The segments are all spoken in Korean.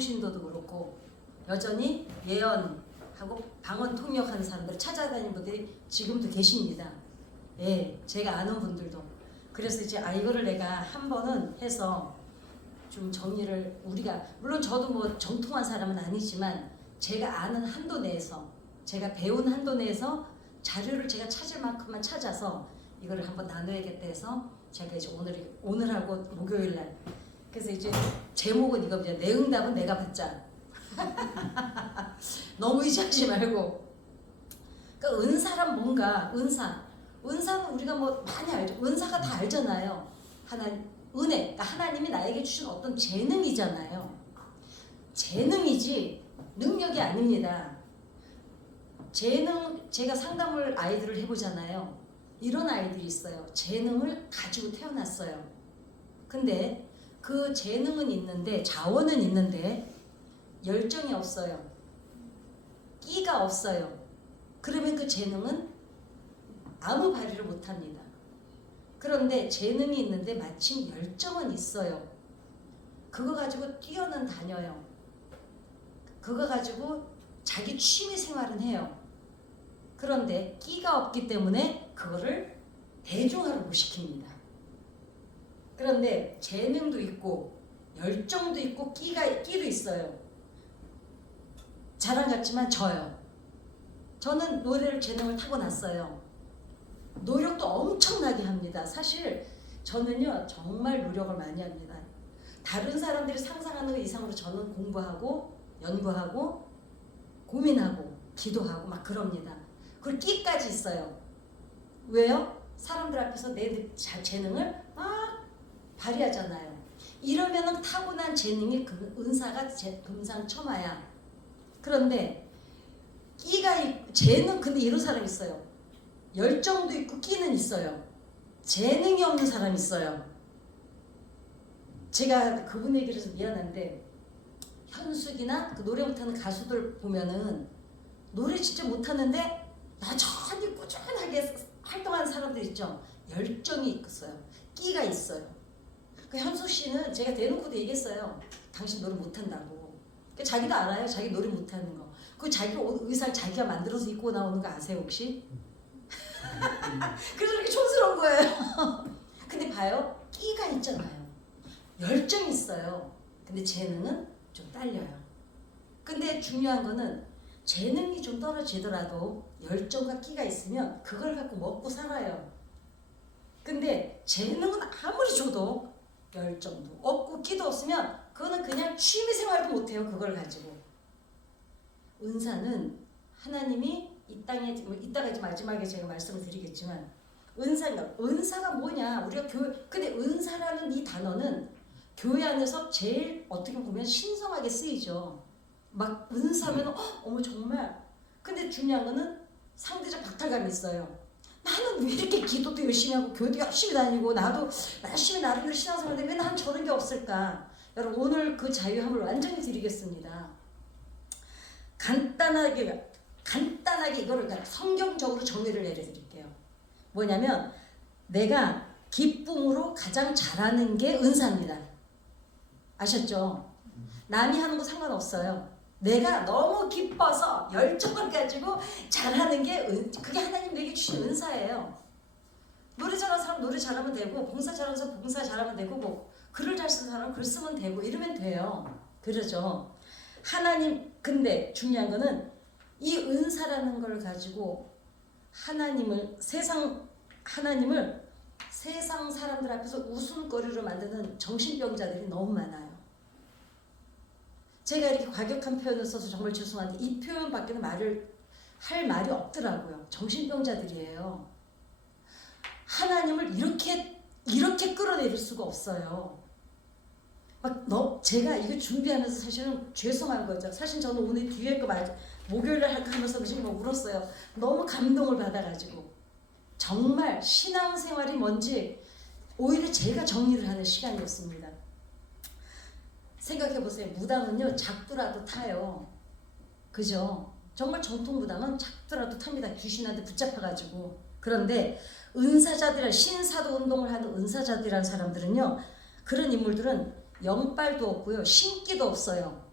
평신도도 그렇고 여전히 예언하고 방언 통역하는 사람들 찾아다니는 분들이 지금도 계십니다. 예, 제가 아는 분들도. 그래서 이제 이거를 내가 한 번은 해서 좀 정리를 우리가 물론 저도 뭐 정통한 사람은 아니지만 제가 아는 한도 내에서 제가 배운 한도 내에서 자료를 제가 찾을 만큼만 찾아서 이거를 한번 나눠야겠다 해서 제가 이제 오늘하고 목요일 날 그래서 이제 제목은 이겁니다. 내 응답은 내가 받자. 너무 의지하지 말고. 그러니까 은사란 뭔가 은사는 우리가 뭐 많이 알죠. 은사가 다 알잖아요. 은혜, 그러니까 하나님이 나에게 주신 어떤 재능이잖아요. 재능이지 능력이 아닙니다. 제가 상담을 아이들을 해보잖아요. 이런 아이들이 있어요. 재능을 가지고 태어났어요. 근데 그 재능은 있는데 자원은 있는데 열정이 없어요. 끼가 없어요. 그러면 그 재능은 아무 발휘를 못합니다. 그런데 재능이 있는데 마침 열정은 있어요. 그거 가지고 뛰어는 다녀요. 그거 가지고 자기 취미 생활은 해요. 그런데 끼가 없기 때문에 그거를 대중화를 못 시킵니다. 그런데 재능도 있고 열정도 있고 끼도 있어요. 자랑 같지만 저는 노래를 재능을 타고났어요. 노력도 엄청나게 합니다. 사실 저는요 정말 노력을 많이 합니다. 다른 사람들이 상상하는 것 이상으로 저는 공부하고 연구하고 고민하고 기도하고 막 그럽니다. 그리고 끼까지 있어요. 왜요? 사람들 앞에서 내 재능을 막 발휘하잖아요. 이러면은 타고난 재능이 은사가 금상첨화야. 그런데 재능 근데 이런 사람 있어요. 열정도 있고 끼는 있어요. 재능이 없는 사람이 있어요. 제가 그분 얘기를 해서 미안한데 현숙이나 그 노래 못하는 가수들 보면은 노래 진짜 못하는데 여전히 꾸준하게 활동하는 사람들 있죠. 열정이 있어요. 끼가 있어요. 그 현숙 씨는 제가 대놓고도 얘기했어요. 당신 노래 못한다고. 자기도 알아요. 자기 노래 못하는 거. 그 자기 옷 의상 자기가 만들어서 입고 나오는 거 아세요 혹시? 그래서 이렇게 촌스러운 거예요. 근데 봐요. 끼가 있잖아요. 열정이 있어요. 근데 재능은 좀 딸려요. 근데 중요한 거는 재능이 좀 떨어지더라도 열정과 끼가 있으면 그걸 갖고 먹고 살아요. 근데 재능은 아무리 줘도 열정도 없고 끼도 없으면 그거는 그냥 취미생활도 못해요. 그걸 가지고. 은사는 하나님이 이 땅에 이따가 이제 마지막에 제가 말씀을 드리겠지만 은사가 뭐냐 우리가 근데 은사라는 이 단어는 교회 안에서 제일 어떻게 보면 신성하게 쓰이죠. 막 은사면 어머 정말. 근데 중요한 거는 상대적 박탈감이 있어요. 나는 왜 이렇게 기도도 열심히 하고 교회도 열심히 다니고 나도 열심히 나름대로 신앙생활인데 왜 난 저런 게 없을까. 여러분 오늘 그 자유함을 완전히 드리겠습니다. 간단하게 이거를 성경적으로 정의를 내려드릴게요. 뭐냐면 내가 기쁨으로 가장 잘하는 게 은사입니다. 아셨죠? 남이 하는 거 상관없어요. 내가 너무 기뻐서 열정을 가지고 잘하는 게 그게 하나님 내게 주신 은사예요. 노래 잘하는 사람 노래 잘하면 되고 봉사 잘하는 사람 봉사 잘하면 되고 뭐 글을 잘 쓰는 사람 글 쓰면 되고 이러면 돼요. 그러죠. 근데 중요한 거는 이 은사라는 걸 가지고 세상 사람들 앞에서 웃음거리로 만드는 정신병자들이 너무 많아요. 제가 이렇게 과격한 표현을 써서 정말 죄송한데 이 표현밖에는 할 말이 없더라고요. 정신병자들이에요. 하나님을 이렇게 끌어내릴 수가 없어요. 제가 이거 준비하면서 사실은 죄송한 거죠. 사실 저는 오늘 뒤에 거 목요일에 할까 하면서 정말 울었어요. 너무 감동을 받아가지고. 정말 신앙생활이 뭔지 오히려 제가 정리를 하는 시간이었습니다. 생각해보세요. 무당은요 작두라도 타요. 그죠? 정말 정통 무당은 작두라도 탑니다. 귀신한테 붙잡혀가지고. 그런데 신사도 운동을 하는 은사자들이라는 사람들은요 그런 인물들은 영빨도 없고요 신기도 없어요.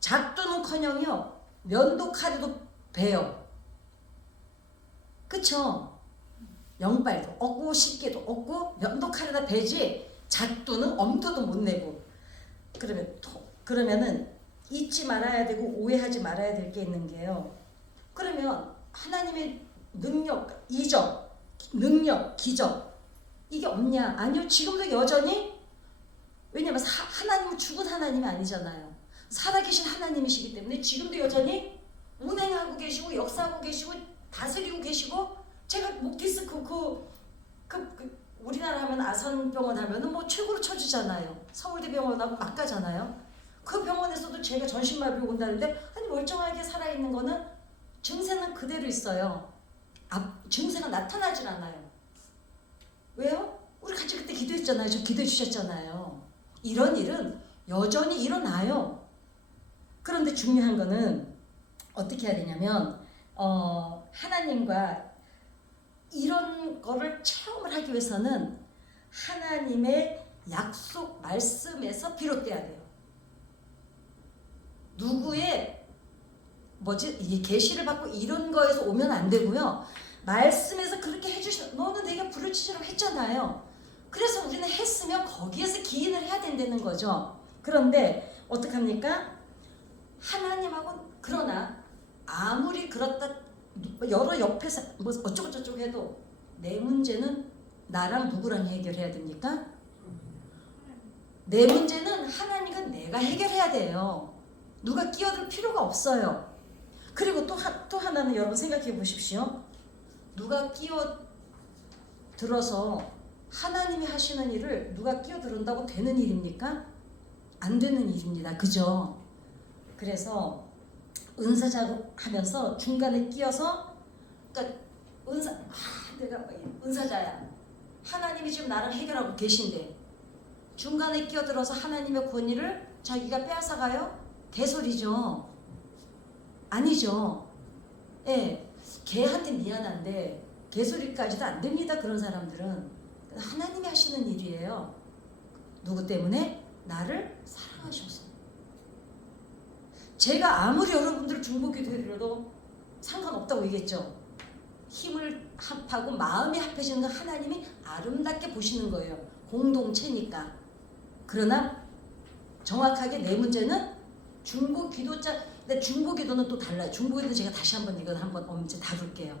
작두는커녕요 면도 칼에도 베요. 그쵸? 영빨도 없고 십개도 없고 면도 칼에다 베지 작두는 엄두도 못 내고. 그러면은 잊지 말아야 되고 오해하지 말아야 될 게 있는 게요. 그러면 하나님의 능력, 이적, 능력, 기적 이게 없냐? 아니요. 지금도 여전히. 왜냐하면 하나님은 죽은 하나님이 아니잖아요. 살아계신 하나님이시기 때문에 지금도 여전히 운행하고 계시고 역사하고 계시고 다스리고 계시고. 제가 목 디스크 우리나라 하면 아산병원 하면은 뭐 최고로 쳐주잖아요. 서울대병원하고 막 가잖아요. 그 병원에서도 제가 전신마비 온다는데 아니 멀쩡하게 살아있는 거는 증세는 그대로 있어요. 증세가 나타나질 않아요. 왜요? 우리 같이 그때 기도했잖아요. 저 기도해 주셨잖아요. 이런 일은 여전히 일어나요. 그런데 중요한 거는 어떻게 해야 되냐면 하나님과 이런 거를 체험을 하기 위해서는 하나님의 약속 말씀에서 비롯돼야 돼요. 누구의 이 계시를 받고 이런 거에서 오면 안 되고요. 말씀에서 그렇게 해주시면 너는 내가 부르짖으라고 했잖아요. 그래서 우리는 했으면 거기에서 기인을 해야 된다는 거죠. 그런데 어떡합니까? 하나님하고 그러나 아무리 그렇다 여러 옆에서 뭐 어쩌고 저쩌고 해도 내 문제는 나랑 누구랑 해결해야 됩니까? 내 문제는 하나님과 내가 해결해야 돼요. 누가 끼어들 필요가 없어요. 그리고 또 하나는 여러분 생각해 보십시오. 누가 끼어들어서 하나님이 하시는 일을 누가 끼어들은다고 되는 일입니까? 안 되는 일입니다. 그죠? 그래서 은사 작업하면서 중간에 끼어서 그러니까 내가 은사자야. 하나님이 지금 나를 해결하고 계신데 중간에 끼어들어서 하나님의 권위를 자기가 빼앗아가요? 개소리죠. 아니죠. 예, 개한테 미안한데 개소리까지도 안 됩니다. 그런 사람들은 하나님이 하시는 일이에요. 누구 때문에? 나를 사랑하셔서. 제가 아무리 여러분들 중보기도 해드려도 상관없다고 얘기했죠. 힘을 합하고 마음이 합해지는 건 하나님이 아름답게 보시는 거예요. 공동체니까. 그러나 정확하게 내 문제는 중보기도자. 근데 중보기도는 또 달라요. 중보기도는 제가 다시 한번 이건 한번 언제 다룰게요.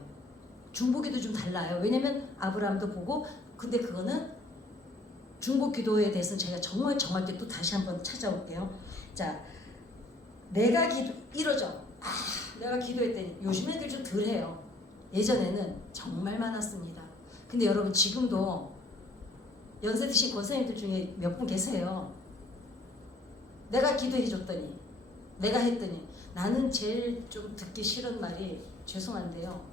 중보기도 좀 달라요. 왜냐면 아브라함도 보고 근데 그거는 중보기도에 대해서는 제가 정말 정확히 또 다시 한번 찾아올게요. 자, 내가 이러죠. 내가 기도했더니 요즘 애들 좀 덜해요. 예전에는 정말 많았습니다. 근데 여러분 지금도 연세 드신 권사님들 중에 몇 분 계세요. 내가 기도해 줬더니 내가 했더니 나는 제일 좀 듣기 싫은 말이 죄송한데요.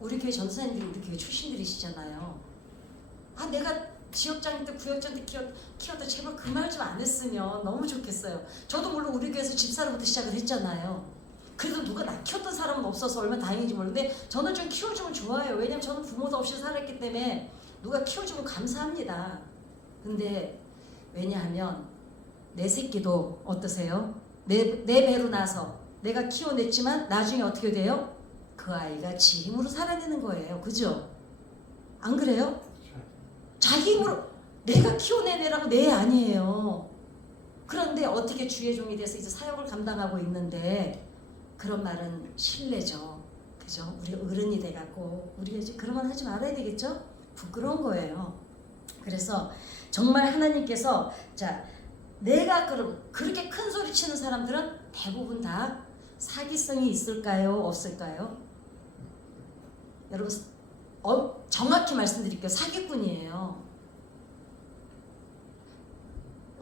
우리 교회 전사님들이 우리 교회 출신들이시잖아요. 내가 지역장님 때 구역장 때 키웠다 제발 그 말 좀 안 했으면 너무 좋겠어요. 저도 물론 우리 교회에서 집사로부터 시작을 했잖아요. 그래도 누가 나 키웠던 사람은 없어서 얼마나 다행인지 모르는데 저는 좀 키워주면 좋아요. 왜냐면 저는 부모도 없이 살았기 때문에 누가 키워주면 감사합니다. 근데 왜냐하면 내 새끼도 어떠세요? 내 배로 나서 내가 키워냈지만 나중에 어떻게 돼요? 그 아이가 지 힘으로 살아내는 거예요. 그죠? 안 그래요? 자기 힘으로 내가 키워낸 애라고 내 애 아니에요. 그런데 어떻게 주의 종이 돼서 이제 사역을 감당하고 있는데 그런 말은 실례죠. 그죠? 우리 어른이 돼갖고 우리가 이제 그런 말 하지 말아야 되겠죠? 부끄러운 거예요. 그래서 정말 하나님께서 자 내가 그렇게 큰 소리 치는 사람들은 대부분 다 사기성이 있을까요? 없을까요? 여러분 정확히 말씀드릴게요. 사기꾼이에요.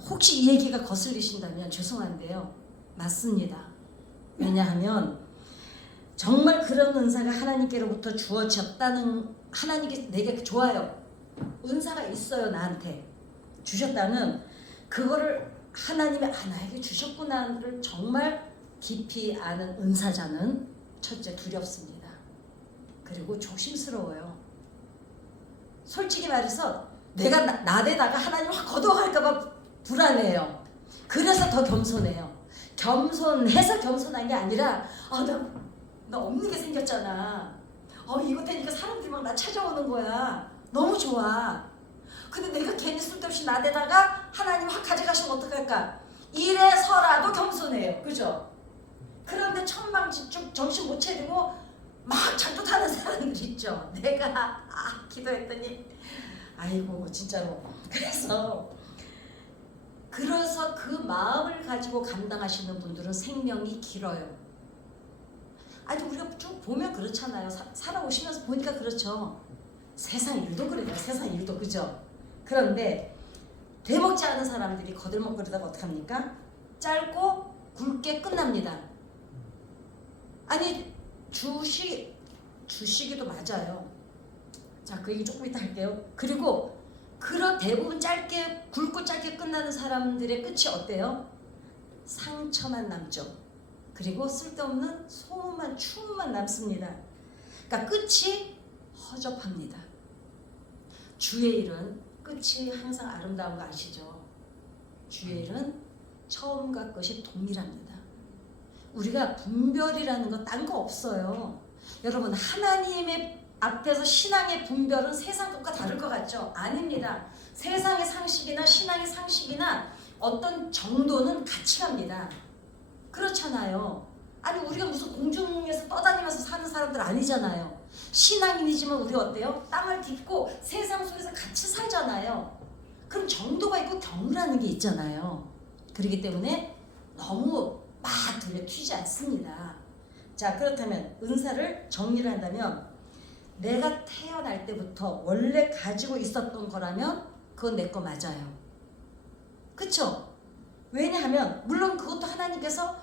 혹시 이 얘기가 거슬리신다면 죄송한데요. 맞습니다. 왜냐하면 정말 그런 은사가 하나님께로부터 주어졌다는 하나님께 내게 좋아요. 은사가 있어요. 나한테 주셨다는 그거를 하나님이 나에게 주셨구나를 정말 깊이 아는 은사자는 첫째 두렵습니다. 그리고 조심스러워요. 솔직히 말해서 내가 나대다가 하나님 확 걷어갈까봐 불안해요. 그래서 더 겸손해요. 겸손해서 겸손한 게 아니라 나 없는 게 생겼잖아. 이거 되니까 사람들이 막 나 찾아오는 거야. 너무 좋아. 근데 내가 괜히 쓸데없이 나대다가 하나님 확 가져가시면 어떡할까? 이래서라도 겸손해요. 그죠? 그런데 천방지축 정신 못 차리고 막 잘못하는 사람들 있죠. 내가 기도했더니 아이고 진짜로. 그래서 그 마음을 가지고 감당하시는 분들은 생명이 길어요. 아니 우리가 쭉 보면 그렇잖아요. 살아오시면서 보니까 그렇죠. 세상 일도 그래요. 세상 일도 그죠. 그런데 되먹지 않은 사람들이 거들먹거리다가 어떡합니까? 짧고 굵게 끝납니다. 아니 주시기도 맞아요. 자, 그 얘기 조금 이따 할게요. 그리고 그런 대부분 굵고 짧게 끝나는 사람들의 끝이 어때요? 상처만 남죠. 그리고 쓸데없는 소음만 추움만 남습니다. 그러니까 끝이 허접합니다. 주의 일은 끝이 항상 아름다운 거 아시죠? 주의 일은 처음과 끝이 동일합니다. 우리가 분별이라는 거 딴 거 없어요. 여러분 하나님의 앞에서 신앙의 분별은 세상 것과 다를 것 같죠? 아닙니다. 세상의 상식이나 신앙의 상식이나 어떤 정도는 같이 갑니다. 그렇잖아요. 아니 우리가 무슨 공중에서 떠다니면서 사는 사람들 아니잖아요. 신앙인이지만 우리 어때요? 땅을 딛고 세상 속에서 같이 살잖아요. 그럼 정도가 있고 경우라는 게 있잖아요. 그렇기 때문에 너무 막 들려 튀지 않습니다. 자, 그렇다면 은사를 정리를 한다면 내가 태어날 때부터 원래 가지고 있었던 거라면 그건 내 거 맞아요. 그쵸? 왜냐하면 물론 그것도 하나님께서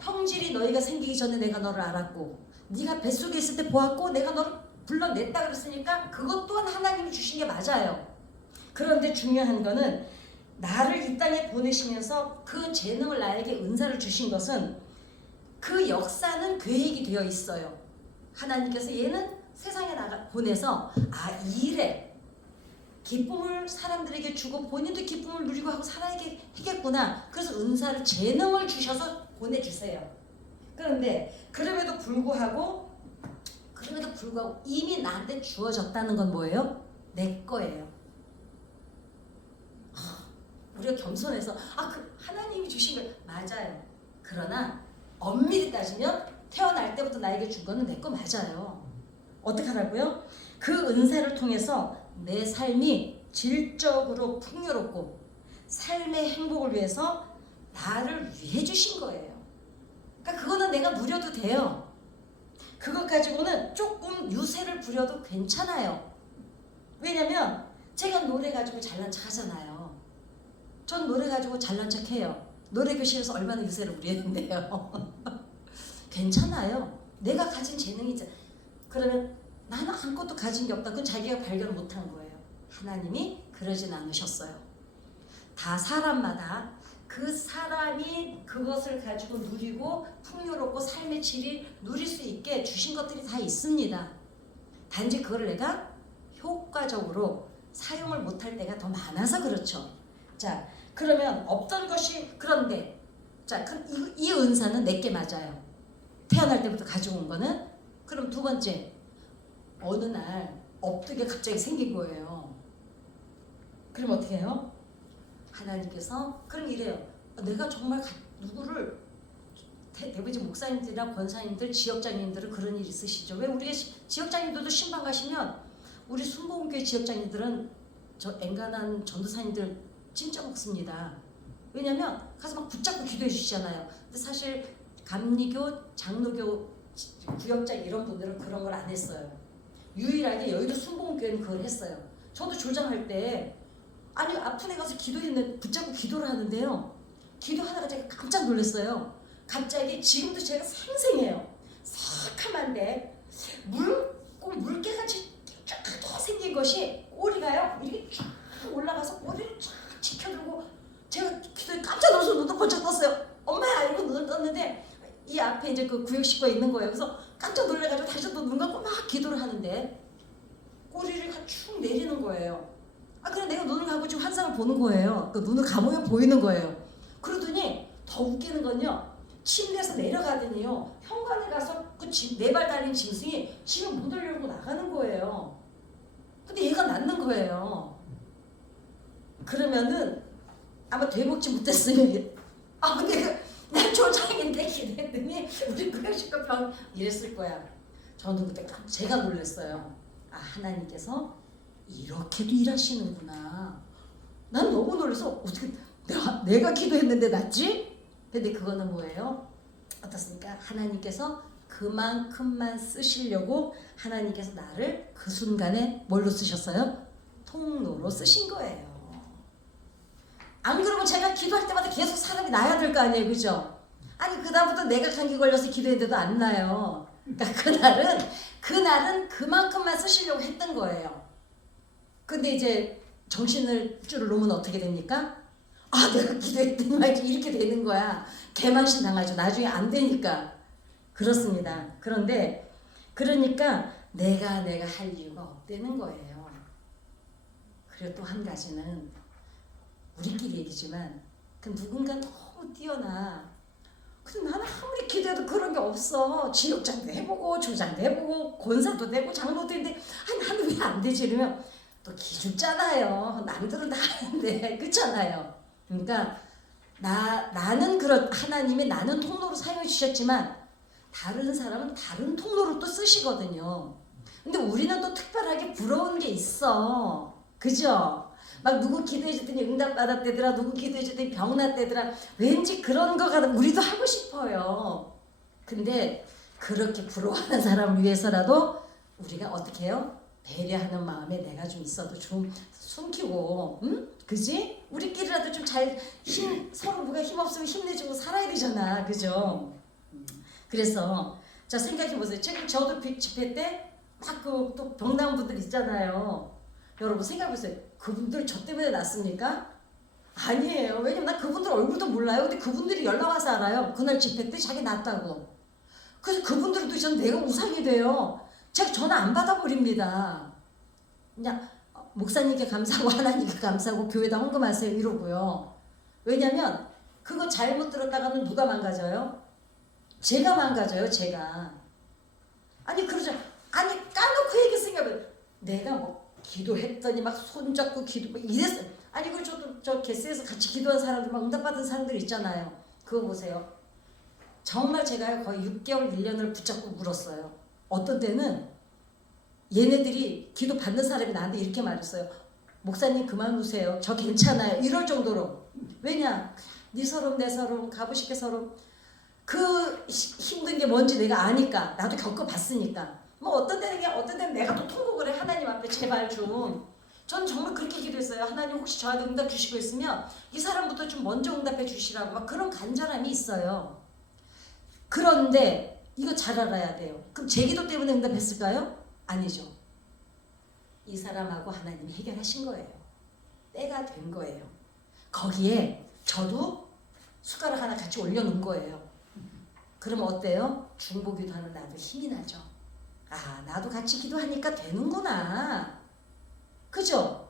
형질이 너희가 생기기 전에 내가 너를 알았고 네가 뱃속에 있을 때 보았고 내가 너를 불러냈다 그랬으니까 그것 또한 하나님이 주신 게 맞아요. 그런데 중요한 거는 나를 이 땅에 보내시면서 그 재능을 나에게 은사를 주신 것은 그 역사는 계획이 되어 있어요. 하나님께서 얘는 세상에 보내서 이래 기쁨을 사람들에게 주고 본인도 기쁨을 누리고 하고 살아야겠구나. 그래서 은사를 재능을 주셔서 보내주세요. 그런데 그럼에도 불구하고 이미 나한테 주어졌다는 건 뭐예요? 내 거예요. 우리가 겸손해서 그 하나님이 주신 거 맞아요. 그러나 엄밀히 따지면 태어날 때부터 나에게 준 거는 내 거 맞아요. 어떡하라고요? 그 은사를 통해서 내 삶이 질적으로 풍요롭고 삶의 행복을 위해서 나를 위해 주신 거예요. 그러니까 그거는 내가 누려도 돼요. 그것 가지고는 조금 유세를 부려도 괜찮아요. 왜냐면 제가 노래 가지고 잘난 척 하잖아요. 전 노래 가지고 잘난 척 해요. 노래교실에서 얼마나 유세를 부리는데요. 괜찮아요. 내가 가진 재능이 있잖아. 그러면 나는 아무것도 가진 게 없다. 그건 자기가 발견을 못한 거예요. 하나님이 그러진 않으셨어요. 다 사람마다 그 사람이 그것을 가지고 누리고 풍요롭고 삶의 질이 누릴 수 있게 주신 것들이 다 있습니다. 단지 그걸 내가 효과적으로 사용을 못할 때가 더 많아서 그렇죠. 자, 그러면 없던 것이 그런데 이 은사는 내게 맞아요. 태어날 때부터 가지고 온 거는. 그럼 두 번째, 어느 날 엎드게 갑자기 생긴 거예요. 그럼 어떻게 해요? 하나님께서 그럼 이래요. 내가 정말 누구를 대부분 목사님들이나 권사님들, 지역장님들은 그런 일 있으시죠. 왜 우리가 지역장님들도 신방 가시면 우리 순복음교회 지역장님들은 저 엔간한 전도사님들 진짜 먹습니다. 왜냐면 가서 막 붙잡고 기도해 주시잖아요. 근데 사실 감리교, 장로교 구역장 이런 분들은 그런 걸 안 했어요. 유일하게 여의도 순복음교회는 그걸 했어요. 저도 조장할 때 아픈 애 가서 기도했는데 붙잡고 기도를 하는데요. 기도하다가 제가 깜짝 놀랐어요. 갑자기 지금도 제가 생생해요. 새카만데 꼭 물개같이 쫙 생긴 것이 꼬리가요. 이렇게 쫙 올라가서 꼬리를 쫙 지켜들고 제가 기도에 깜짝 놀라서 눈도 번쩍 떴어요. 엄마야 이러고 눈을 떴는데 이 앞에 이제 그 구역식구가 있는 거예요. 그래서 깜짝 놀래가지고 다시 또 눈 감고 막 기도를 하는데 꼬리를 축 내리는 거예요. 그래 내가 눈을 감고 지금 환상을 보는 거예요. 그 눈을 감으면 보이는 거예요. 그러더니 더 더 웃기는 건요. 침대에서 내려가더니요. 현관에 가서 그 네 발 달린 짐승이 집에 문을 열고 나가는 거예요. 근데 얘가 낳는 거예요. 그러면은 아마 되먹지 못했으면 내가 조장인데 기대했더니 우리 클래식과 병 이랬을 거야. 저는 그때 제가 놀랐어요. 아, 하나님께서 이렇게도 일하시는구나. 난 너무 놀라서 어떻게 내가 기도했는데 낫지? 근데 그거는 뭐예요? 어떻습니까? 하나님께서 그만큼만 쓰시려고 하나님께서 나를 그 순간에 뭘로 쓰셨어요? 통로로 쓰신 거예요. 안 그러면 제가 기도할 때마다 계속 사람이 나야 될 거 아니에요, 그죠? 아니 그다음부터 내가 감기 걸려서 기도했는데도 안 나요. 그러니까 그날은 그만큼만 쓰시려고 했던 거예요. 근데 이제 정신을 줄을 놓으면 어떻게 됩니까? 아, 내가 기도했더니 막 이렇게 되는 거야. 개망신 당하죠. 나중에 안 되니까. 그렇습니다. 그런데 그러니까 내가 할 이유가 없다는 거예요. 그리고 또 한 가지는 우리끼리 얘기지만 그 누군가 너무 뛰어나. 근데 나는 아무리 기도해도 그런 게 없어. 지역장도 해보고 조장도 해보고 권사도 되고 장로도 했는데 나는 왜 안 되지? 이러면 또 기죽잖아요. 남들은 다 하는데 그렇잖아요. 그러니까 나는 하나님이 나는 통로로 사용해 주셨지만 다른 사람은 다른 통로로 또 쓰시거든요. 근데 우리는 또 특별하게 부러운 게 있어. 그죠? 막 누구 기도해줬더니 응답받았대더라, 누구 기도해줬더니 병났대더라. 왠지 그런 거 같아. 우리도 하고 싶어요. 근데 그렇게 부러워하는 사람을 위해서라도 우리가 어떻게 해요? 배려하는 마음에 내가 좀 있어도 좀 숨기고, 응? 그지? 우리끼리라도 좀 서로 누가 힘없으면 힘내주고 살아야 되잖아. 그죠? 그래서 자 생각해보세요. 지금 저도 집회 때 막 또 병나은 분들 있잖아요. 여러분 생각해보세요. 그분들 저 때문에 났습니까? 아니에요. 왜냐면 나 그분들 얼굴도 몰라요. 근데 그분들이 연락 와서 알아요. 그날 집회 때 자기 났다고. 그래서 그분들도 전 내가 우상이 돼요. 제가 전화 안 받아버립니다. 그냥 목사님께 감사하고 하나님께 감사하고 교회에다 헌금하세요 이러고요. 왜냐면 그거 잘못 들었다가는 누가 망가져요? 제가 망가져요. 제가. 아니 그러죠. 아니 까놓고 얘기했으니까 내가 뭐 기도했더니 막 손잡고 이랬어요. 아니 그 저도 저 게스에서 같이 기도한 사람들 막 응답받은 사람들 있잖아요. 그거 보세요. 정말 제가 거의 6개월 1년을 붙잡고 물었어요. 어떤 때는 얘네들이 기도 받는 사람이 나한테 이렇게 말했어요. 목사님 그만 우세요. 저 괜찮아요. 이럴 정도로. 왜냐? 네 서름 내 서름 가부식의 서름 그 힘든 게 뭔지 내가 아니까. 나도 겪어봤으니까. 뭐 어떤 때는 내가 또 통곡을 해. 하나님 앞에 제발 좀. 전 정말 그렇게 기도했어요. 하나님 혹시 저한테 응답 주시고 있으면 이 사람부터 좀 먼저 응답해 주시라고 막 그런 간절함이 있어요. 그런데 이거 잘 알아야 돼요. 그럼 제 기도 때문에 응답했을까요? 아니죠. 이 사람하고 하나님이 해결하신 거예요. 때가 된 거예요. 거기에 저도 숟가락 하나 같이 올려놓은 거예요. 그러면 어때요? 중보기도하는 나도 힘이 나죠. 아, 나도 같이 기도하니까 되는구나. 그죠?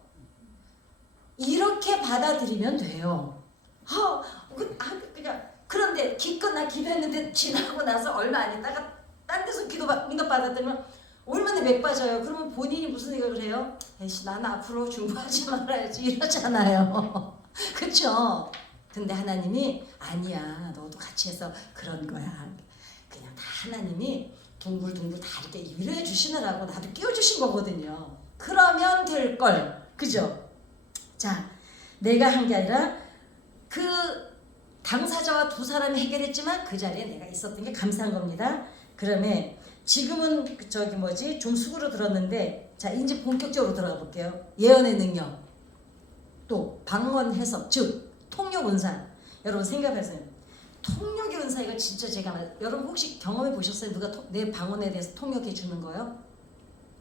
이렇게 받아들이면 돼요. 그냥 그런데 기껏 나 기도했는데 지나고 나서 얼마 안 있다가 딴 데서 응답 받았더니 얼마나 맥 빠져요. 그러면 본인이 무슨 생각을 해요? 에이씨, 나는 앞으로 중보하지 말아야지 이러잖아요. 그쵸? 근데 하나님이 아니야, 너도 같이 해서 그런 거야. 그냥 다 하나님이 둥글둥글 다 이렇게 위로해 주시느라고 나도 끼워주신 거거든요. 그러면 될 걸. 그죠? 자, 내가 한 게 아니라 그 당사자와 두 사람이 해결했지만 그 자리에 내가 있었던 게 감사한 겁니다. 그러면 지금은 좀 수그러 들었는데 자 이제 본격적으로 들어가 볼게요. 예언의 능력, 또 방언 해석, 즉 통역 은사. 여러분 생각하세요. 통역의 은사 이거 진짜 여러분 혹시 경험해 보셨어요? 누가 내 방언에 대해서 통역해 주는 거요?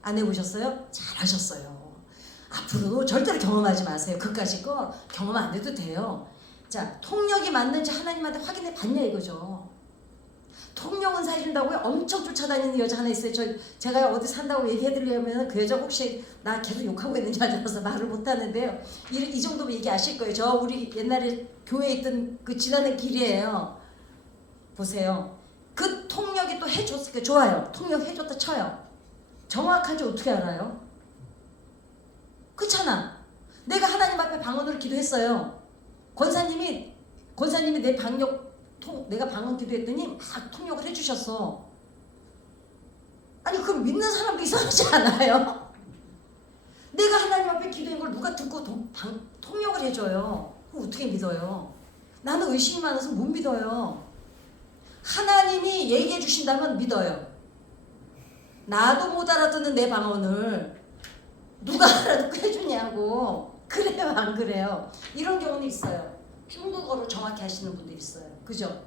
안 해보셨어요? 잘하셨어요. 앞으로도 절대로 경험하지 마세요. 그까짓 거 경험 안 해도 돼요. 자, 통역이 맞는지 하나님한테 확인해 봤냐 이거죠. 통영 은사 해준다고요? 엄청 쫓아다니는 여자 하나 있어요. 제가 어디 산다고 얘기해드리려면 그 여자 혹시 나 계속 욕하고 있는 줄 알아서 말을 못하는데요. 이 정도면 얘기하실 거예요. 저 우리 옛날에 교회에 있던 그 지나는 길이에요. 보세요. 그 통역이 또 해줬으니까 좋아요. 통역 해줬다 쳐요. 정확한지 어떻게 알아요? 그렇잖아. 내가 하나님 앞에 방언으로 기도했어요. 권사님이 내 내가 방언 기도했더니 막 통역을 해주셨어. 아니 그럼 믿는 사람도 이상하지 않아요? 내가 하나님 앞에 기도한 걸 누가 듣고 통역을 해줘요. 그럼 어떻게 믿어요? 나는 의심이 많아서 못 믿어요. 하나님이 얘기해 주신다면 믿어요. 나도 못 알아듣는 내 방언을 누가 알아듣고 해주냐고. 그래요 안 그래요? 이런 경우는 있어요. 중국어로 정확히 하시는 분들이 있어요. 그죠?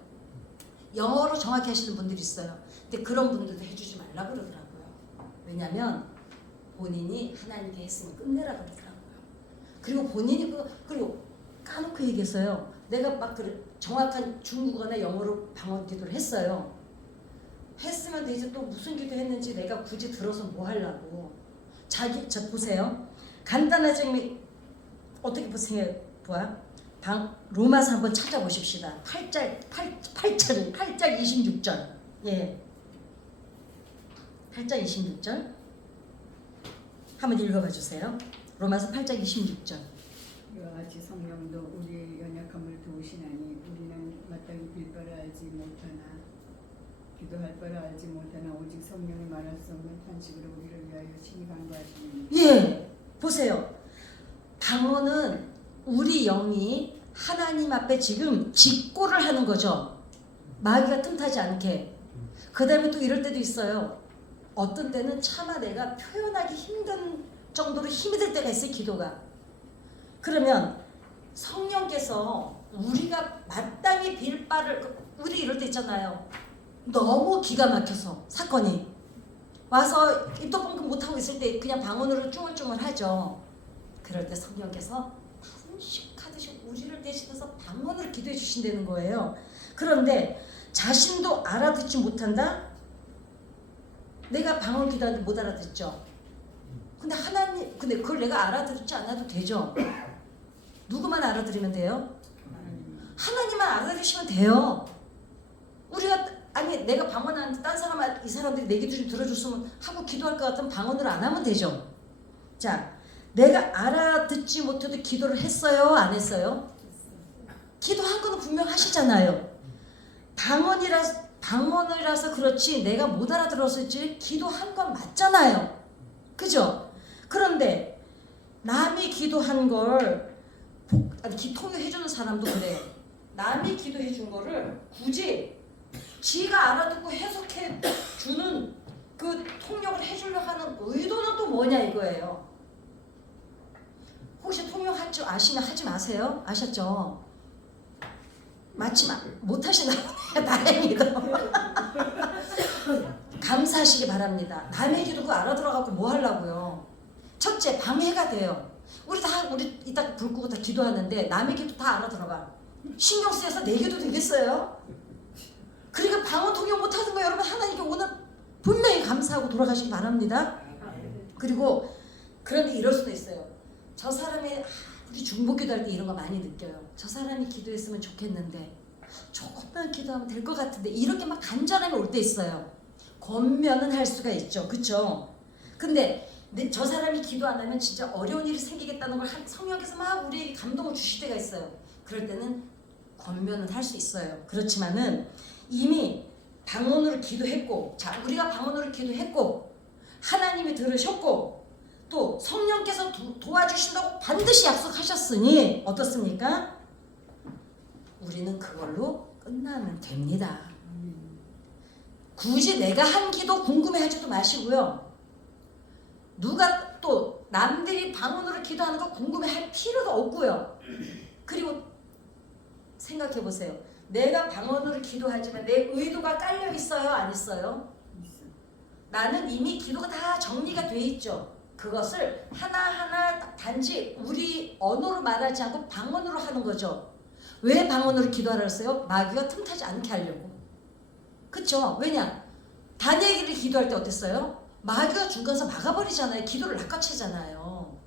영어로 정확히 하시는 분들이 있어요. 근데 그런 분들도 해주지 말라 그러더라고요. 왜냐면 본인이 하나님께 했으면 끝내라 그러더라고요. 그리고 본인이 그리고 까놓고 얘기했어요. 내가 막 정확한 중국어나 영어로 방언 기도를 했어요. 했으면 이제 또 무슨 기도 했는지 내가 굳이 들어서 뭐 하려고. 자 보세요. 간단하게 어떻게 보세요? 로마서 한번 찾아보십시다. 8장 26절. 예. 8장 26절. 한번 읽어봐 주세요. 로마서 8장 26절. 이와 같이 성령도 우리의 연약함을 도우시나니 우리는 마땅히 빌 바를 알지 못하나 기도할 바를 알지 못하나 오직 성령이 말할 수 없는 탄식으로 우리를 위하여 친히 간구하시니. 예. 보세요. 방언은 우리 영이 하나님 앞에 지금 직고를 하는 거죠. 마귀가 틈타지 않게. 그 다음에 또 이럴 때도 있어요. 어떤 때는 차마 내가 표현하기 힘든 정도로 힘이 들 때가 있어요. 기도가. 그러면 성령께서 우리가 마땅히 빌 바를, 우리 이럴 때 있잖아요. 너무 기가 막혀서 사건이 와서 입도 뻥끗 못하고 있을 때 그냥 방언으로 쭝얼쭝얼 하죠. 그럴 때 성령께서 탄식하듯이 우리를 대신해서 방언으로 기도해 주신다는 거예요. 그런데 자신도 알아듣지 못한다? 내가 방언 기도하는데 못 알아듣죠. 근데 그걸 내가 알아듣지 않아도 되죠. 누구만 알아들으면 돼요? 하나님만 알아들으시면 돼요. 내가 방언하는데 딴 사람, 이 사람들이 내 기도 좀 들어줬으면 하고 기도할 것 같으면 방언을 안 하면 되죠. 자, 내가 알아듣지 못해도 기도를 했어요? 안 했어요? 기도한 거는 분명 하시잖아요. 방언이라서 그렇지 내가 못 알아들었을지 기도한 건 맞잖아요. 그죠? 그런데 남이 기도한 걸 통역해주는 사람도 그래요. 남이 기도해준 거를 굳이 지가 알아듣고 해석해주는 그 통역을 해주려 하는 의도는 또 뭐냐 이거예요. 혹시 통역할 줄 아시면 하지 마세요. 아셨죠? 마치 못하시나 보네요. 다행히도. 감사하시기 바랍니다. 남의 기도 그거 알아들어갖고 뭐 하려고요. 첫째, 방해가 돼요. 우리 이따 불 끄고 다 기도하는데 남의 기도 다 알아들어봐. 신경 쓰여서 내 기도 되겠어요? 그러니까 방언 통역 못하는 거 여러분 하나님께 오늘 분명히 감사하고 돌아가시기 바랍니다. 그리고 그런데 이럴 수도 있어요. 저 사람이 우리 중보기도 할 때 이런 거 많이 느껴요. 저 사람이 기도했으면 좋겠는데 조금만 기도하면 될 것 같은데 이렇게 막 간절함이 올 때 있어요. 권면은 할 수가 있죠. 그쵸? 근데 저 사람이 기도 안 하면 진짜 어려운 일이 생기겠다는 걸 성령께서 막 우리에게 감동을 주실 때가 있어요. 그럴 때는 권면은 할 수 있어요. 그렇지만은 이미 방언으로 기도했고, 자, 우리가 방언으로 기도했고 하나님이 들으셨고 또 성령께서 도와주신다고 반드시 약속하셨으니 어떻습니까? 우리는 그걸로 끝나면 됩니다. 굳이 내가 한 기도 궁금해하지도 마시고요. 누가 또 남들이 방언으로 기도하는 거 궁금해할 필요도 없고요. 그리고 생각해 보세요. 내가 방언으로 기도하지만 내 의도가 깔려 있어요? 안 있어요? 나는 이미 기도가 다 정리가 돼 있죠. 그것을 하나하나 단지 우리 언어로 말하지 않고 방언으로 하는 거죠. 왜 방언으로 기도하라 했어요? 마귀가 틈타지 않게 하려고. 그쵸? 왜냐? 다니엘이 기도할 때 어땠어요? 마귀가 중간에서 막아버리잖아요. 기도를 낚아채잖아요.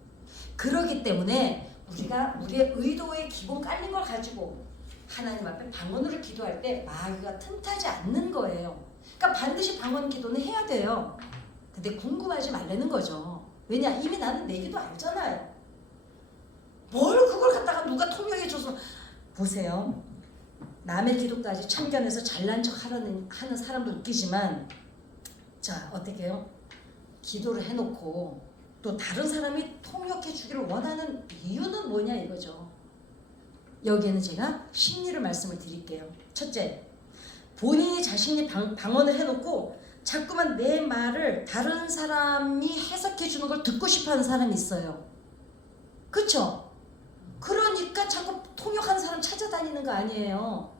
그러기 때문에 우리가 우리의 의도의 기본 깔린 걸 가지고 하나님 앞에 방언으로 기도할 때 마귀가 틈타지 않는 거예요. 그러니까 반드시 방언 기도는 해야 돼요. 근데 궁금하지 말라는 거죠. 왜냐? 이미 나는 내 기도 알잖아요. 뭘 그걸 갖다가 누가 통역해줘서. 보세요. 남의 기도까지 참견해서 잘난 척 하는 사람도 웃기지만, 자, 어떻게 해요? 기도를 해놓고 또 다른 사람이 통역해 주기를 원하는 이유는 뭐냐 이거죠. 여기에는 제가 심리를 말씀을 드릴게요. 첫째, 본인이 자신이 방언을 해놓고 자꾸만 내 말을 다른 사람이 해석해 주는 걸 듣고 싶어하는 사람이 있어요. 그쵸? 그러니까 자꾸 통역하는 사람 찾아다니는 거 아니에요.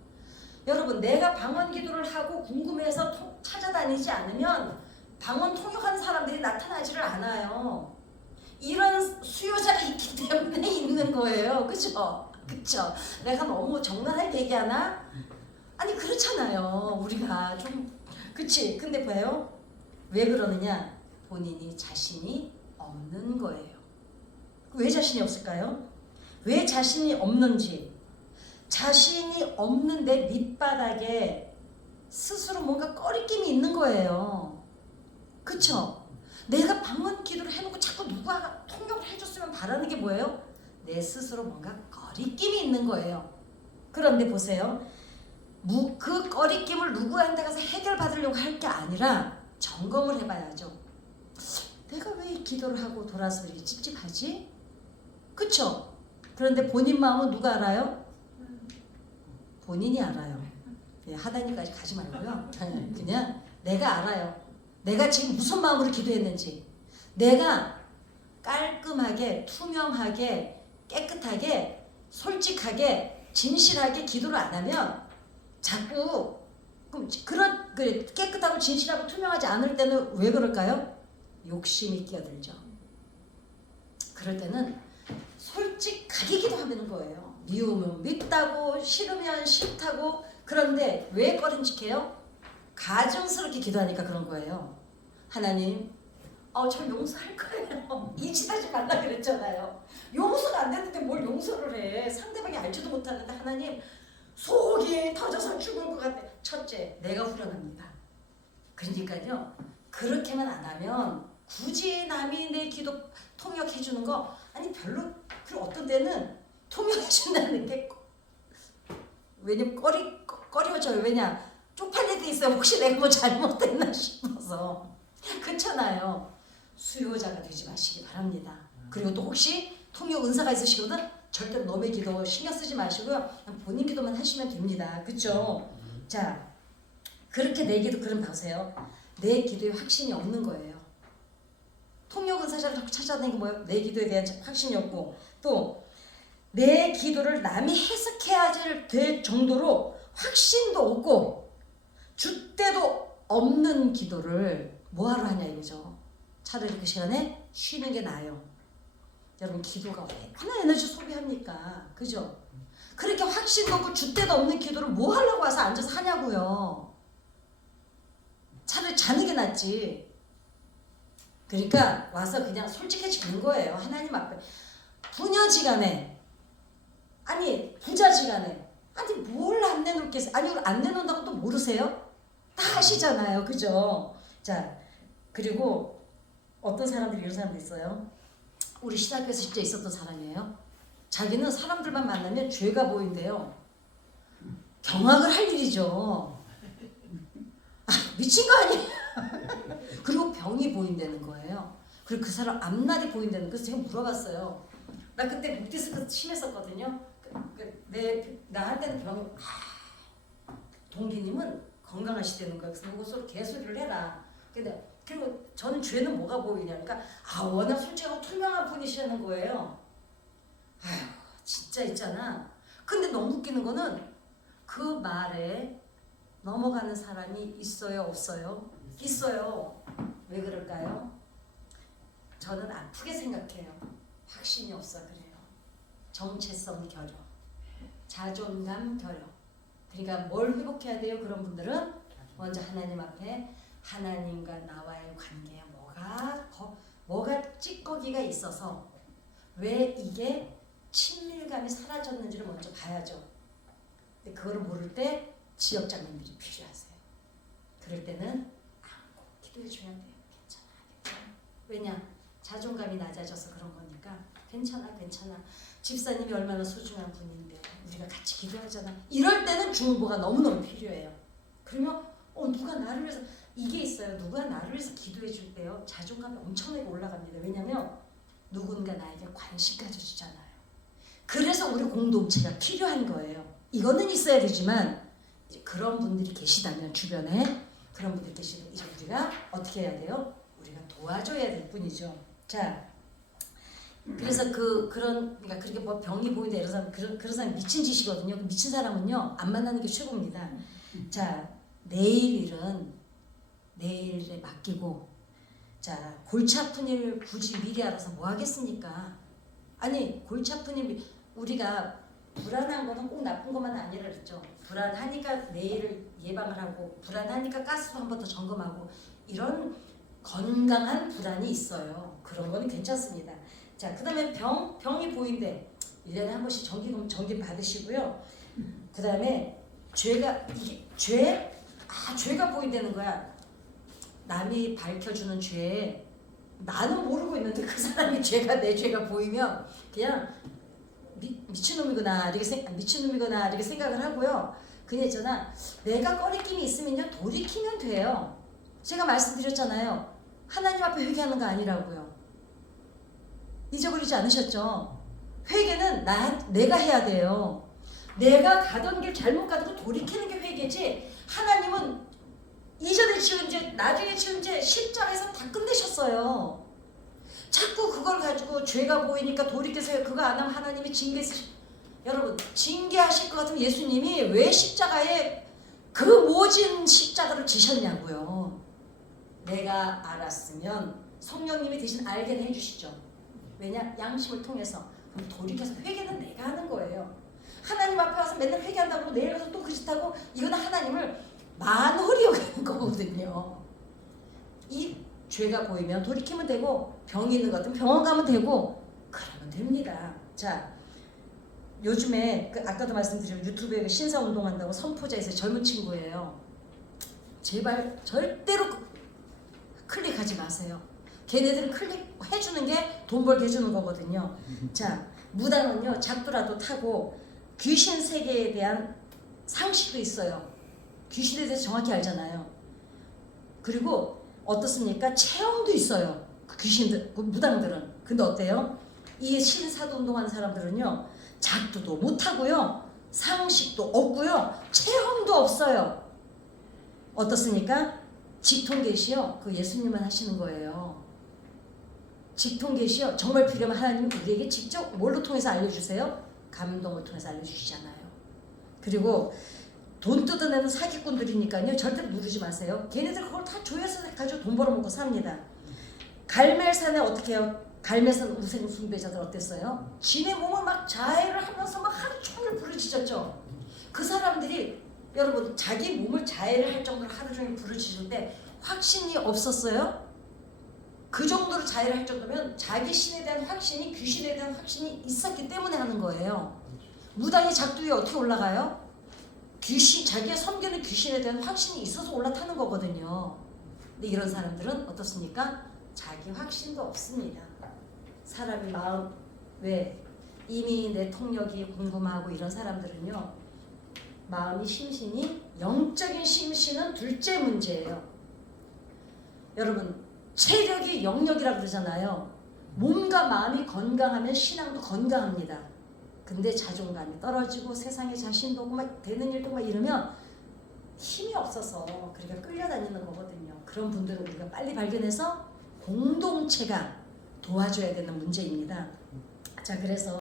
여러분, 내가 방언 기도를 하고 궁금해서 찾아다니지 않으면 방언 통역하는 사람들이 나타나지를 않아요. 이런 수요자가 있기 때문에 있는 거예요. 그죠? 그쵸? 내가 너무 적나라하게 얘기하나? 아니, 그렇잖아요. 우리가 좀, 그치? 근데 봐요. 왜 그러느냐? 본인이 자신이 없는 거예요. 왜 자신이 없을까요? 왜 자신이 없는지. 자신이 없는 내 밑바닥에 스스로 뭔가 꺼리낌이 있는 거예요. 그쵸? 내가 방언 기도를 해놓고 자꾸 누가 통역을 해줬으면 바라는 게 뭐예요? 내 스스로 뭔가 꺼리낌이 있는 거예요. 그런데 보세요. 그 꺼리낌을 누구한테 가서 해결받으려고 할 게 아니라 점검을 해봐야죠. 내가 왜 이 기도를 하고 돌아서 이렇게 찝찝하지? 그쵸? 그런데 본인 마음은 누가 알아요? 본인이 알아요. 하다니까지 가지 말고요. 그냥 내가 알아요. 내가 지금 무슨 마음으로 기도했는지. 내가 깔끔하게, 투명하게, 깨끗하게, 솔직하게, 진실하게 기도를 안 하면 자꾸 그런 깨끗하고 진실하고 투명하지 않을 때는 왜 그럴까요? 욕심이 끼어들죠. 그럴 때는 솔직하게 기도하는 거예요. 미우면 밉다고, 싫으면 싫다고. 그런데 왜 꺼림칙해요? 가증스럽게 기도하니까 그런 거예요. 하나님, 저 용서할 거예요. 이짓하지 말라 그랬잖아요. 용서가 안 되는데 뭘 용서를 해. 상대방이 알지도 못하는데 하나님, 속이 터져서 죽을 것 같아. 첫째, 내가 후련합니다. 그러니까요, 그렇게만 안 하면 굳이 남이 내 기도 통역해 주는 거, 아니 별로. 그리고 어떤 때는 통역해 준다는 게 왜냐면 꺼려져요. 왜냐, 쪽팔릴 때 있어요. 혹시 내가 뭐 잘못했나 싶어서. 그렇잖아요. 수요자가 되지 마시기 바랍니다. 그리고 또 혹시 통역 은사가 있으시거든, 절대로 남의 기도 신경 쓰지 마시고요. 그냥 본인 기도만 하시면 됩니다. 그렇죠? 자, 그렇게 내 기도, 그럼 보세요. 내 기도에 확신이 없는 거예요. 통역 은사자를 찾아다니는 게 뭐예요? 내 기도에 대한 확신이 없고, 또 내 기도를 남이 해석해야 될 정도로 확신도 없고 줏대도 없는 기도를 뭐하러 하냐 이거죠. 차라리 그 시간에 쉬는 게 나아요. 여러분, 기도가 얼마나 에너지 소비합니까? 그죠? 그렇게 확신도 없고 줏대도 없는 기도를 뭐 하려고 와서 앉아서 하냐고요. 차라리 자는 게 낫지. 그러니까 와서 그냥 솔직해지는 거예요. 하나님 앞에. 부녀지간에, 아니 부자지간에, 아니 뭘 안 내놓겠어요? 아니 안 내놓는다고 또 모르세요? 다 아시잖아요. 그죠? 자, 그리고 어떤 사람들이 이런 사람도 있어요. 우리 신학교에서 진짜 있었던 사람이에요. 자기는 사람들만 만나면 죄가 보인대요. 경악을 할 일이죠. 미친 거 아니에요? 그리고 병이 보인다는 거예요. 그리고 그 사람 앞날이 보인다는. 그래서 제가 물어봤어요. 나 그때 묵디스크 심했었거든요. 나한테는 병이, 동기님은 건강하시다는 거야. 그래서 그것으로 개소리를 해라. 근데 그리고 저는 죄는 뭐가 보이냐, 그러니까 워낙 솔직하고 투명한 분이시라는 거예요. 아휴, 진짜 있잖아. 근데 너무 웃기는 거는 그 말에 넘어가는 사람이 있어요, 없어요? 있어요. 왜 그럴까요? 저는 아프게 생각해요. 확신이 없어 그래요. 정체성 결여, 자존감 결여. 그러니까 뭘 회복해야 돼요? 그런 분들은 먼저 하나님 앞에 하나님과 나와의 관계에 뭐가 찌꺼기가 있어서 왜 이게 친밀감이 사라졌는지를 먼저 봐야죠. 근데 그거를 모를 때 지역 장로님들이 필요하세요. 그럴 때는 안고 기도해 주면 돼요. 괜찮아. 왜냐? 자존감이 낮아져서 그런 거니까 괜찮아. 집사님이 얼마나 소중한 분인데 우리가 같이 기도하잖아. 이럴 때는 중보가 너무너무 필요해요. 그러면 누가 나를 위해서 이게 있어요. 누가 나를 위해서 기도해 줄 때요. 자존감이 엄청나게 올라갑니다. 왜냐면 누군가 나에게 관심 가져주잖아요. 그래서 우리 공동체가 필요한 거예요. 이거는 있어야 되지만 이제 그런 분들이 계시다면 주변에 그런 분들이 계시다면 이제 우리가 어떻게 해야 돼요? 우리가 도와줘야 될 뿐이죠. 자, 그래서 그러니까 그렇게 뭐 병이 보인다 이런 사람 그런 사람 미친 짓이거든요. 미친 사람은요 안 만나는 게 최고입니다. 자, 내일 일은 내일에 맡기고, 자 골치 아픈 일 굳이 미리 알아서 뭐 하겠습니까? 아니 골치 아픈 일 우리가 불안한 거는 꼭 나쁜 것만 아니라 그랬죠. 불안하니까 내일을 예방을 하고 불안하니까 가스도 한 번 더 점검하고 이런 건강한 불안이 있어요. 그런 거는 괜찮습니다. 자, 그 다음에 병이 보인대 1년에 한 번씩 정기 받으시고요. 그 다음에 죄가 보인다는 거야. 남이 밝혀주는 죄에 나는 모르고 있는데 그 사람이 내 죄가 보이면 그냥 미친놈이구나 이렇게 생각을 하고요. 그냥 있잖아, 내가 꺼리낌이 있으면요 돌이키면 돼요. 제가 말씀드렸잖아요. 하나님 앞에 회개하는 거 아니라고요. 잊어버리지 않으셨죠? 회개는 내가 해야 돼요. 내가 가던 길 잘못 가도 돌이키는 게 회개지. 하나님은 이전에 지은 죄, 나중에 지은 죄 십자가에서 다 끝내셨어요. 자꾸 그걸 가지고 죄가 보이니까 돌이켜서 그거 안 하면 하나님이 여러분 징계하실 것 같으면 예수님이 왜 십자가에 그 모진 십자가를 지셨냐고요. 내가 알았으면 성령님이 대신 알게 해주시죠. 왜냐? 양심을 통해서. 그럼 돌이켜서 회개는 내가 하는 거예요. 하나님 앞에 와서 맨날 회개한다고 내일 가서 또 그 짓하고 이거는 하나님을 만홀히 여기는 거거든요. 이 죄가 보이면 돌이키면 되고 병이 있는 것 같으면 병원 가면 되고 그러면 됩니다. 자, 요즘에 아까도 말씀드린 유튜브에 신사 운동한다고 선포자에서 젊은 친구예요. 제발 절대로 클릭하지 마세요. 걔네들은 클릭해주는 게 돈 벌게 해주는 거거든요. 자, 무당은요 작두라도 타고 귀신 세계에 대한 상식도 있어요. 귀신에 대해서 정확히 알잖아요. 그리고 어떻습니까? 체험도 있어요. 그 귀신들, 그 무당들은. 근데 어때요? 이 신사도 운동하는 사람들은요 작두도 못하고요 상식도 없고요 체험도 없어요. 어떻습니까? 직통계시요 그 예수님만 하시는 거예요. 직통계시요 정말 필요하면 하나님이 우리에게 직접 뭘로 통해서 알려주세요? 감동을 통해서 알려주시잖아요. 그리고 돈 뜯어내는 사기꾼들이니까요 절대로 누르지 마세요. 걔네들 그걸 다 조회서 가지고 돈 벌어먹고 삽니다. 갈멜산에 어떻게 해요? 갈멜산 우생 숭배자들 어땠어요? 지네 몸을 막 자해를 하면서 막 하루 종일 부르짖었죠. 그 사람들이 여러분 자기 몸을 자해를 할 정도로 하루 종일 부르짖을 때 확신이 없었어요? 그 정도로 자해를 할 정도면 자기 신에 대한 확신이 귀신에 대한 확신이 있었기 때문에 하는 거예요. 무당이 작두에 어떻게 올라가요? 자기가 섬기는 귀신에 대한 확신이 있어서 올라타는 거거든요. 근데 이런 사람들은 어떻습니까? 자기 확신도 없습니다. 사람이 마음 왜 이미 내 통력이 궁금하고 이런 사람들은요 마음이 심신이 영적인 심신은 둘째 문제예요. 여러분 체력이 영역이라 그러잖아요. 몸과 마음이 건강하면 신앙도 건강합니다. 근데 자존감이 떨어지고 세상에 자신도 없고 막 되는 일도 막 이러면 힘이 없어서 그러니까 끌려다니는 거거든요. 그런 분들은 우리가 빨리 발견해서 공동체가 도와줘야 되는 문제입니다. 자, 그래서